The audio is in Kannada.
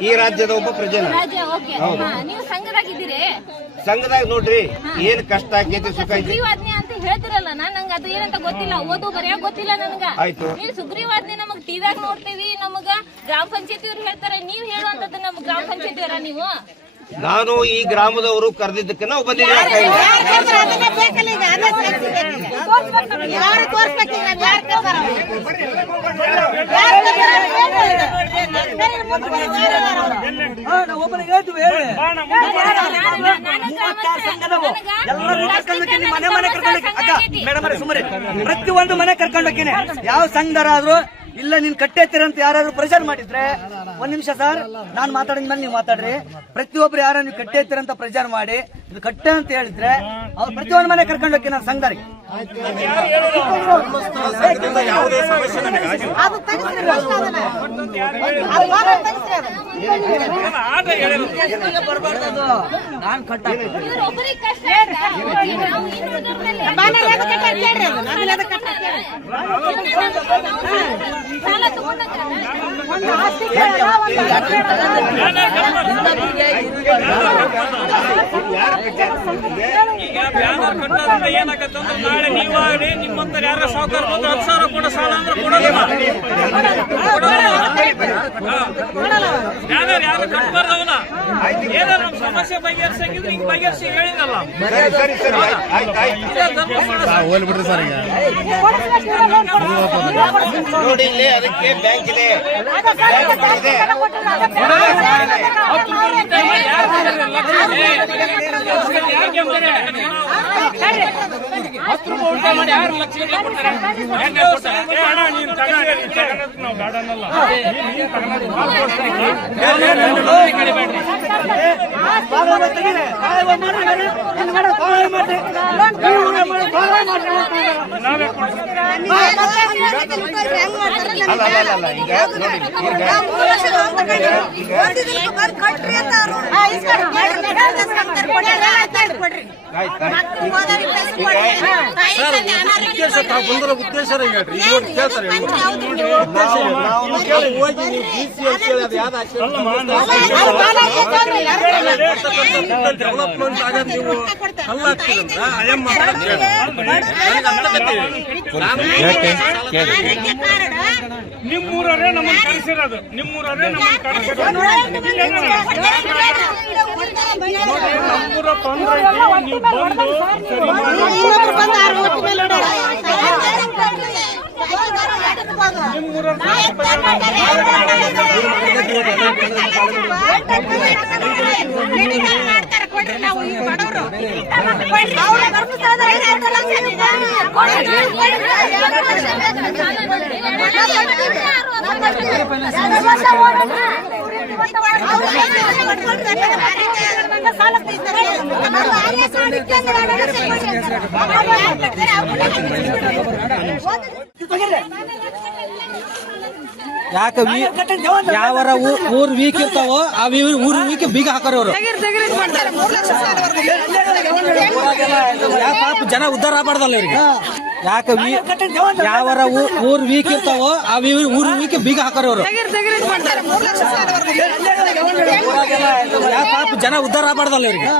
ಈ ರಾಜ್ಯದ ಒಬ್ಬ ಪ್ರಜೆನ? ನೀವು ಸಂಘದಾಗಿದ್ದೀರಿ? ಸಂಘದಾಗ ನೋಡ್ರಿ ಏನ್ ಕಷ್ಟ ಆಗೈತಿ ಸುಖ ಐತಿ? ಸುಗ್ರೀವಾಜ್ಞೆ ಅಂತ ಹೇಳ್ತಿರಲ್ಲ ನಾನ್ ನಂಗೆ ಅದು ಏನಂತ ಗೊತ್ತಿಲ್ಲ. ಓದು ಬರೆಯಕ್ ಗೊತ್ತಿಲ್ಲ ನನಗ. ಆಯ್ತು. ನೀವು ಸುಗ್ರೀವಾಜ್ಞೆ ನಮಗ್ ಟಿವ್ಯಾಗ ನೋಡ್ತೀವಿ ನಮಗ ಗ್ರಾಮ ಪಂಚಾಯತಿ ಅವ್ರು ಹೇಳ್ತಾರೆ ನೀವ್ ಹೇಳುವಂತದ್ದು ನಮ್ ಗ್ರಾಮ ಪಂಚಾಯತಿ ಅವರ ನೀವು? ನಾನು ಈ ಗ್ರಾಮದವರು ಕರೆದಿದ್ದಕ್ಕೆ ನಾವು ಬಂದಿದ್ದೀವಿ. ಅಂತ ಮನೆ ಸುಮ್ಮನೆ ಪ್ರತಿಯೊಂದು ಮನೆ ಕರ್ಕೊಂಡೋಗಿನಿ ಯಾವ ಸಂಘದರಾದ್ರೂ ಇಲ್ಲ ನೀನ್ ಕಟ್ಟೆತ್ತೀರ ಅಂತ ಯಾರಾದ್ರೂ ಪ್ರೆಷರ್ ಮಾಡಿದ್ರೆ ಒಂದ್ ನಿಮಿಷ ಸರ್ ನಾನ್ ಮಾತಾಡಿದ್ಮೇಲೆ ನೀವು ಮಾತಾಡ್ರಿ ಪ್ರತಿಯೊಬ್ರು ಯಾರು ನೀವು ಕಟ್ಟೆತ್ತೀರ ಅಂತ ಪ್ರೆಷರ್ ಮಾಡಿ ಇದು ಕಟ್ಟೆ ಅಂತ ಹೇಳಿದ್ರೆ ಅವ್ರು ಪ್ರತಿಯೊಂದು ಮನೆ ಕರ್ಕೊಂಡು ಹೋಗಿ ನಾನು ಸಂಘದರಿಗೆ ನಾನು ಕಟ್ಟ ಇವ್ರೊಬ್ಬರಿಗೆ ಕಷ್ಟ ಈಗ ಬ್ಯಾನರ್ ಕಟ್ಟೋದ್ರಿಂದ ಏನಾಗತ್ತಂದ್ರೆ ನಾಳೆ ನೀವಾಗಲಿ ನಿಮ್ಮಂತ ಯಾರ ಸಾವುಕಾರ ಬಂದ್ರೆ ಹತ್ತು ಸಾವಿರ ಕೊಡೋ ಸಾಲ ಅಂದ್ರೆ ಕೊಡೋದಿಲ್ಲ. ಬ್ಯಾನರ್ ಯಾರು ಏನೋ ನಮ್ಮ ಸಮಸ್ಯೆ ಬಗೆಹರಿಸಂಗಿದ್ರೆ ಹಿಂಗ್ ಬಗೆಹರಿಸಿ ಹೇಳಿದಲ್ಲ. ಸರಿ ಸರಿ ಈಗ. ನೋಡಿ ಇಲ್ಲಿ ಅದಕ್ಕೆ ಬ್ಯಾಂಕ್ ಇದೆ. ಕಡೆ ಬೇಡ್ರಿ. ನಾವೇ ಕೊಡ್ತೀವಿ. ಅಲ್ಲ ಅಲ್ಲ ಅಲ್ಲ ಈಗ ನೋಡಿ ಈಗ ಬಂದಿರೋ ಉದ್ದೇಶ ಹೇಳ್ರಿ ಕೇಳ್ತಾರೆ ಡೆವಲಪ್ಮೆಂಟ್ ಆಗ ನೀವು ಮಾತಾಡ್ತೀರ ನಮ್ಮನ್ನು ಕರೆಸಿರೋದು. ನಿಮ್ಮೂರೇ ನಮ್ಮನ್ನ ಕರೆಸಿರೋದು. ನಮ್ಮೂರ ತೊಂದರೆ ಐತಿ ನೀವು ಬಂದು ಸರಿ ಮಾಡಿ. ಯಾಕ ಯಾವರ ಊರ್ ವೀಕ್ ಇರ್ತಾವೋ ಆ ಊರ್ ವೀಕ್ ಬೀಗ ಹಾಕೋರು ಪಾಪ ಜನ ಉದ್ಧಾರ ಆಗ್ಬಾರ್ದಲ್ಲ ಇವ್ರಿಗೆ? ಯಾಕೆ ಯಾವರ ಊರ್ ವೀಕ್ ಇರ್ತಾವೋ ಆ ಊರ್ ವೀಕ್ ಬೀಗ ಹಾಕೋರು ಅವರು ಯಾ ಪಾಪ ಜನ ಉದ್ಧಾರ ಆಗ್ಬಾರ್ದಲ್ಲ ಇವ್ರಿಗೆ?